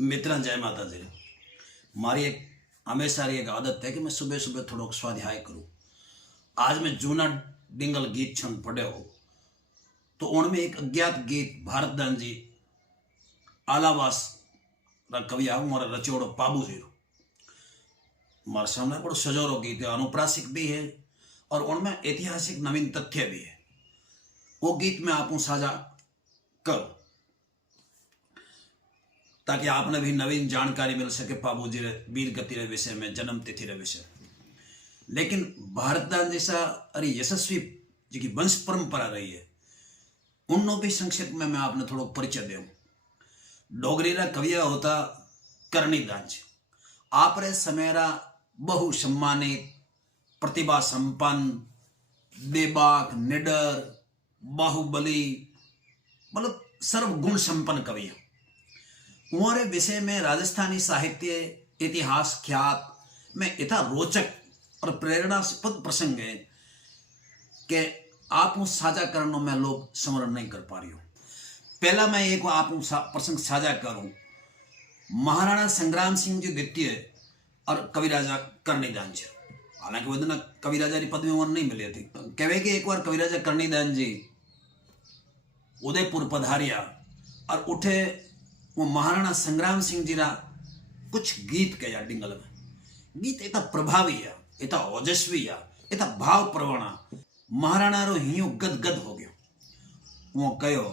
मित्रा जय माता जी। मारी एक हमेशा एक आदत है कि मैं सुबह सुबह थोड़ा स्वाध्याय करूं। आज मैं जूना डिंगल गीत छंद पढ़े हो तो उनमें एक अज्ञात गीत भारतदान जी आलावास कवि आऊ मारा रचोड़ो पाबू जी मारे सामने बड़ो सजोरो गीत है, अनुप्रासिक भी है और उनमें ऐतिहासिक नवीन तथ्य भी है। वो गीत में आपू साझा करूं ताकि आपने भी नवीन जानकारी मिल सके पाबू जी रे वीर गति रे विषय में, जन्म तिथि रे विषय। लेकिन भारतदान जैसा अरे यशस्वी जी की वंश परंपरा रही है, उन्नो भी संक्षिप्त में मैं आपने थोड़ा परिचय दूं। डोगरी रा कविया होता करणी दान जी, आप रे समेरा बहु सम्मानित, प्रतिभा संपन्न, बेबाक, निडर, बाहुबली, मतलब सर्वगुण संपन्न कवि है। उनके विषय में राजस्थानी साहित्य इतिहास ख्यात में इतना रोचक और प्रेरणास्पद प्रसंग है कि आप साझा करने में लोग स्मरण नहीं कर पा रही हो। पहला मैं एक आप प्रसंग साझा करूं। महाराणा संग्राम सिंह जी द्वितीय और कविराजा करनीदान जी, हालांकि वो कविराजा की पदवी उन्हें नहीं मिली थी। कहवे कि एक बार कविराजा करनीदान जी उदयपुर पधारिया और उठे वो महाराणा संग्राम सिंह जी रा कुछ गीत कया डिंगल में। गीत इतना प्रभावी है, इतना ओजस्वी है, इतना भाव प्रवण। महाराणा रो हियो गदगद हो गयो। वो कहो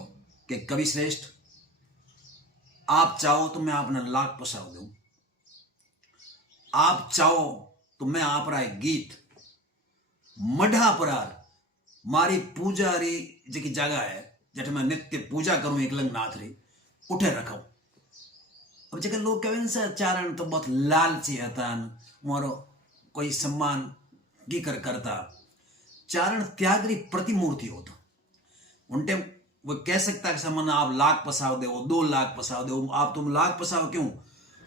कि कवि श्रेष्ठ, आप चाहो तो मैं आपने लाख पसाव दूं, आप चाहो तो मैं आप रा एक गीत मढ़ा परार मारी पूजा री जी जगह है जट मैं नित्य पूजा करूं एकलंग नाथ री उठे रखो। अब जगह लोग कहें से चारण तो बहुत लालची हता, मोरो कोई सम्मान की करता। चारण त्याग री प्रतिमूर्ति होता। उनटे वो कह सकता कि समन आप लाख पसाव दे, 2 लाख पसाव दे, आप तुम लाख पसाव क्यों,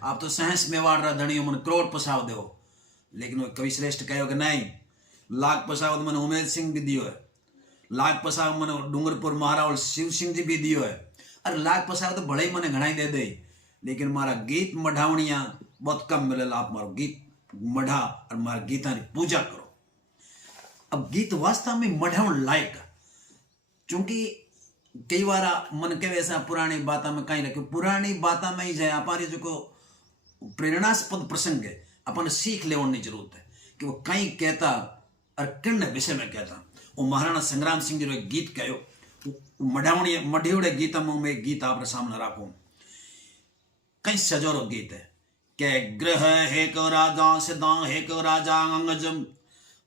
आप तो सहस मेवाड़ रहा धनियो मन करोड़ पसाव दो। लेकिन वो कवि श्रेष्ठ कहो कि नहीं, लाख पसाव तो मैंने उमेद सिंह भी दियो है, लाख पसाव मैंने डूंगरपुर महारावल शिव सिंह जी भी दियो है, अरे लाख पसाव तो बड़े ही मैंने घणाई दे दे। लेकिन मारा गीत मढ़ावणिया बहुत कम मिले। आप मारो गीत मढ़ा और मारा गीता की पूजा करो। अब गीत वास्तव में मढ़ावण लायक, क्योंकि कई बार मन के वैसा पुरानी बाता में कहीं रखे, पुरानी बाता में ही जाए हमारी जो प्रेरणास्पद प्रसंग है अपन सीख लेने की जरूरत है कि वो कहीं कहता और किन विषय में कहता। वो महाराणा संग्राम सिंह जी ने गीत कहो मढ़ावणी मढ़ियोड़े गीत में एक गीत आप सामने राखू। कई सजोरो गीत है के ग्रह हेक राजा सिदा हेक राजा अंगजम,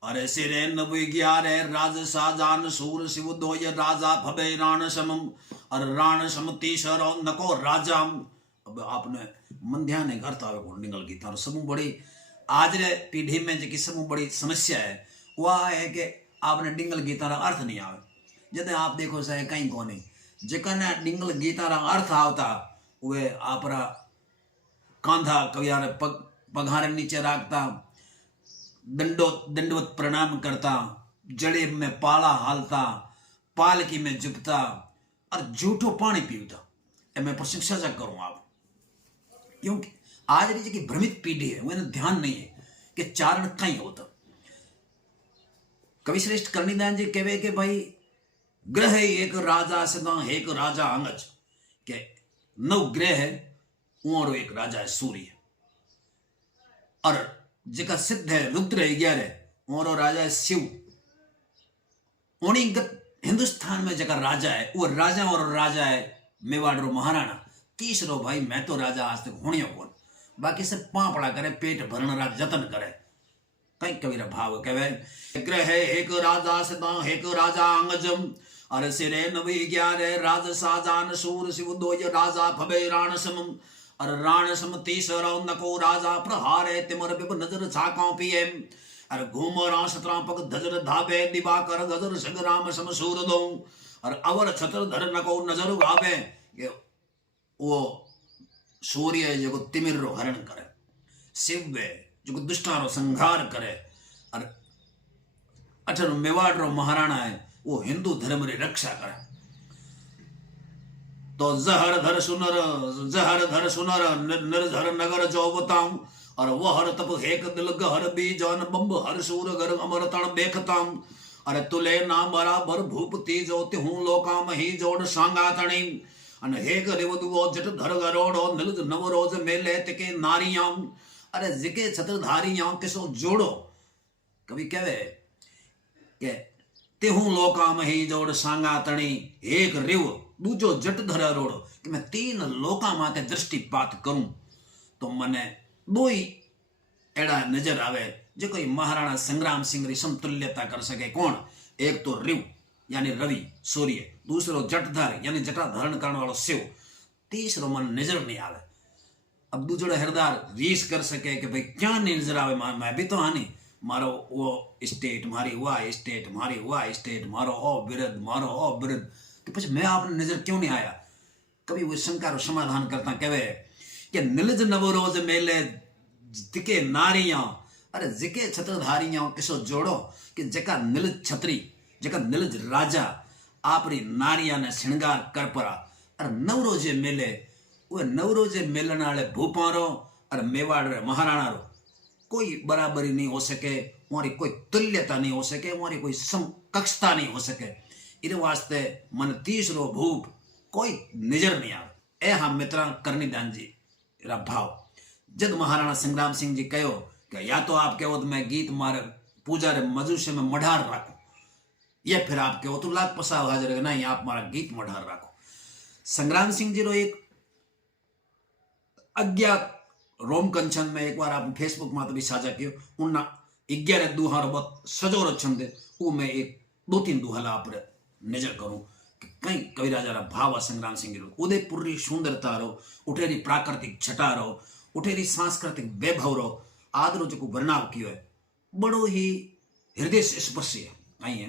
अरे सिरे नबी ग्यारे राज साजान सूर शिव दोय राजा भबे राण समम, और राण सम तीसरो नको राजा। अब आपने मंध्या ने घर तावे निकल गीता और समूह बड़ी आज रे पीढ़ी में जी समूह बड़ी समस्या है वह है कि आपने डिंगल गीता रा अर्थ नहीं आवे। जब आप देखो सहे कहीं कोनी जकने डिंगल गीता रा अर्थ आवता वे आपरा कांधा कवियारे पघारे नीचे राखता, दंडवत प्रणाम करता, जड़े में पाला हालता, पालकी में जुपता और झूठो पानी पीवता। मैं प्रशंसा करूं आप, क्योंकि आज री जी भ्रमित पीढ़ी है उन्हें ध्यान नहीं है कि चारण कहीं होता। कवि श्रेष्ठ करनीदान जी कहे कि भाई ग्रह एक राजा सदा एक राजा अंगज, के 9 ग्रह है और एक राजा है सूर्य, और जिका सिद्ध है रुद्र है 11 और राजा है शिव। उन्हीं हिंदुस्तान में जगह राजा है वो राजा और राजा है मेवाड़ रो महाराणा। तीसरो भाई मैं तो राजा आज तक होनियो कौन, बाकी सब पापड़ा करे पेट भरण रा जतन करे। कई कविरा भाव कहे ग्रह एक राजा सदा एक राजा अंगजम, अरे सिरे नवी 11 राज साजान सूर शिव दोय राजा भबे राण समम, और राण सम तीसरो नको राजा प्रहारे तिमर बिब नजर छाका पिए, और घूम रा 17 पग धजर धाबे दिवाकर गजर सग राम सम सूर दो, और अवर छत्र धर नको नजर गावे। वो सूर्य जो तिमिर रो हरण करे, शिव जो दुष्टा रो संहार करे, और अठर मेवाड़ रो महाराणा है वो हिंदू धर्म री रक्षा करे। तो जहर धर सुनर निर्झर नगर जो बताऊं, और वह हर तप हेक दिल गहर बीजन बम्ब हर सूर गर अमर तण देखताम। अरे तुले ना बराबर भूपति जोति हूं लोका मही जोड़ सांगा तणी। अन हेक रिवदुओ जट धर गरोड़ो निलज नवरोज मेले तिके नारियां। अरे जिके छत्रधारियां किसो जोड़ो। कभी कहे के तेहू लोका मही जोड़ सांगा तणी। एक रिव दूजो जट धर रोड़ो, कि मैं 3 लोका माते दृष्टिपात करूं तो मने दो ही एड़ा नजर आवे जो कोई महाराणा संग्राम सिंह री समतुल्यता कर सके। कौन? एक तो रिव यानी रवि सूर्य, दूसरो जटधर यानी जटा धारण करने वालों शिव, तीसरो मन नजर नहीं आवे। अब दूसरो हरदार रीस कर सके कि भाई क्या नहीं नजर आवे, मैं भी तो आनी, मारो वो स्टेट मारी हुआ स्टेट मारी हुआ स्टेट, मारो ओ बिरद मारो ओ बिरद, तो પછી मैं आपने नजर क्यों नहीं आया? कभी वो शंका रो समाधान करता कहे कि निलज नवरोज मेले जिके नारियां। अरे जिके छत्रधारियां किसो जोड़ो कि जका निलज छत्री जका निलज राजा आपरी नारियां ने श्रृंगार कर परा। अरे नवरोजे मेले वो नवरोजे मेलन वाले भूपारो और मेवाड़ रे महाराणा रो कोई बराबरी नहीं हो सके, वहां कोई तुल्यता नहीं हो सके, वहां कोई समकक्षता नहीं हो सके। इस वास्ते मन तीसरो भूप कोई नजर नहीं आवे। ए हम मित्रा करनीदान जी रा भाव जद महाराणा संग्राम सिंह जी कहो कि या तो आप कहो तो मैं गीत मारे पूजा रे मजुष्य में मढ़ार रखो, ये फिर आप कहो तो लाख पसाव हाजिर नहीं आप मारा गीत मढ़ार रखो। संग्राम सिंह जी रो एक अज्ञात रोम कंचन में एक बार आप फेसबुक में तो भी साझा कियो, उन्ना 11 दुहारो बहुत सजो छंद वो मैं एक 2-3 दुहाला आप नजर करूं कि कई कविराजा रा भाव संग्राम सिंह रो उदयपुर री सुंदरता रो, उठेरी प्राकृतिक छटा रो, उठेरी सांस्कृतिक वैभव रो आदरो जो वर्णाव कियो है बड़ो ही हृदय स्पर्शी है। आई है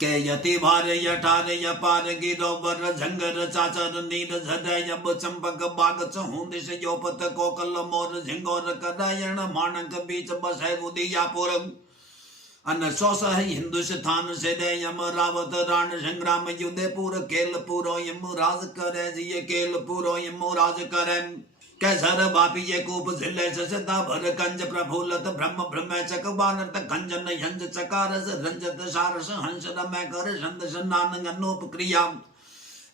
के यति भार यठार यपार गिरो बर झंगर चाचर नीर झदय यब चंपक बाग चहुंद से योपत कोकल मोर झिंगोर कदायण मानक बीच बसै उदियापुर। अन सौस हिंदुस्तान से दे यम रावत राण संग्राम युद्धपुर केलपुरो यम राज करे जिये केलपुरो यम राज करे। कैसर बापी ये कूप जिले सदा भर कंज प्रफुल्लत ब्रह्म ब्रह्म चक बानत कंजन यंज चकारस रंजत सारस हंस रमै कर संद सन्नान अनूप क्रिया।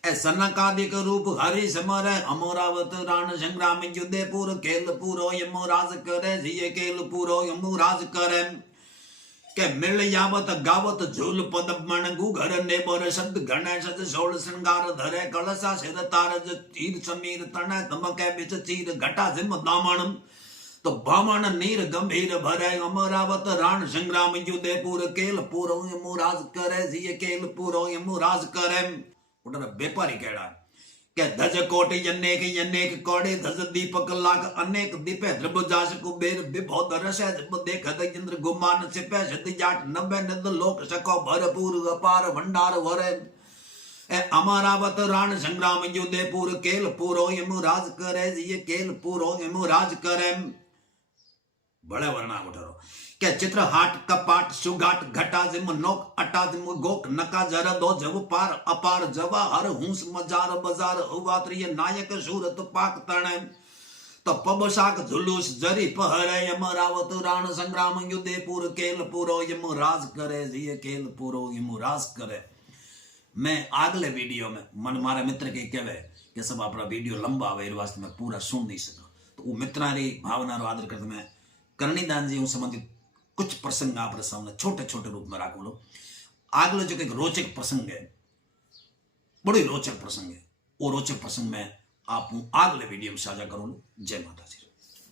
ए सनकादिक रूप हरि समर अमरावत राण संग्राम युद्धपुर केलपुरो यम राज करे जिये केलपुरो यम राज करे। के मिल यावत गावत झूल पद मण गुघर नेबर शब्द गणेश सोल श्रृंगार धरे कलसा सिर तारज तीर समीर तण तमके बिच चीर घटा जिम दामण। तो बामण नीर गंभीर भरे अमरावत राण संग्राम युद्धपुर केलपुर यमुराज करे जिये केलपुर यमुराज करे। उधर व्यापारी केड़ा के धज कोट यनेक यनेक कोड़े धज दीपक लाग अनेक दीपे ध्रुव जास कुबेर विभो दरस देख इंद्र गुमान सिपे सिद्ध जाट 90 नद लोक सको भरपूर अपार भंडार वरे। ए अमरावत राण संग्राम युद्धपुर केलपुर यमुराज करे ये केलपुर यमुराज करे। बड़े वर्णा उठरो के चित्र हाट कपाट सुघाट घटा जिम नोक अटा जिम गोक नका जर दो जब पार अपार जवा हर हूस मजार बाजार उवात्रिय नायक सूरत पाक तणे। तो पबशाक जुलूस जरी पहरे यमरावत राण संग्राम युद्धपुर केलपुर यमुराज करे जिये केलपुर यमुराज करे। मैं अगले वीडियो में मन मारे मित्र के कहे कि सब अपना वीडियो लंबा आवे वास्ते मैं पूरा सुन नहीं सका, तो वो मित्रारी भावना रो आदर करते मैं करनीदान जी संबंधित कुछ प्रसंग आप सामने छोटे छोटे रूप में राखो लो। आगलो जो एक रोचक प्रसंग है, बड़ी रोचक प्रसंग है, वो रोचक प्रसंग में आप आगले वीडियो में साझा करूँ। जय माता जी।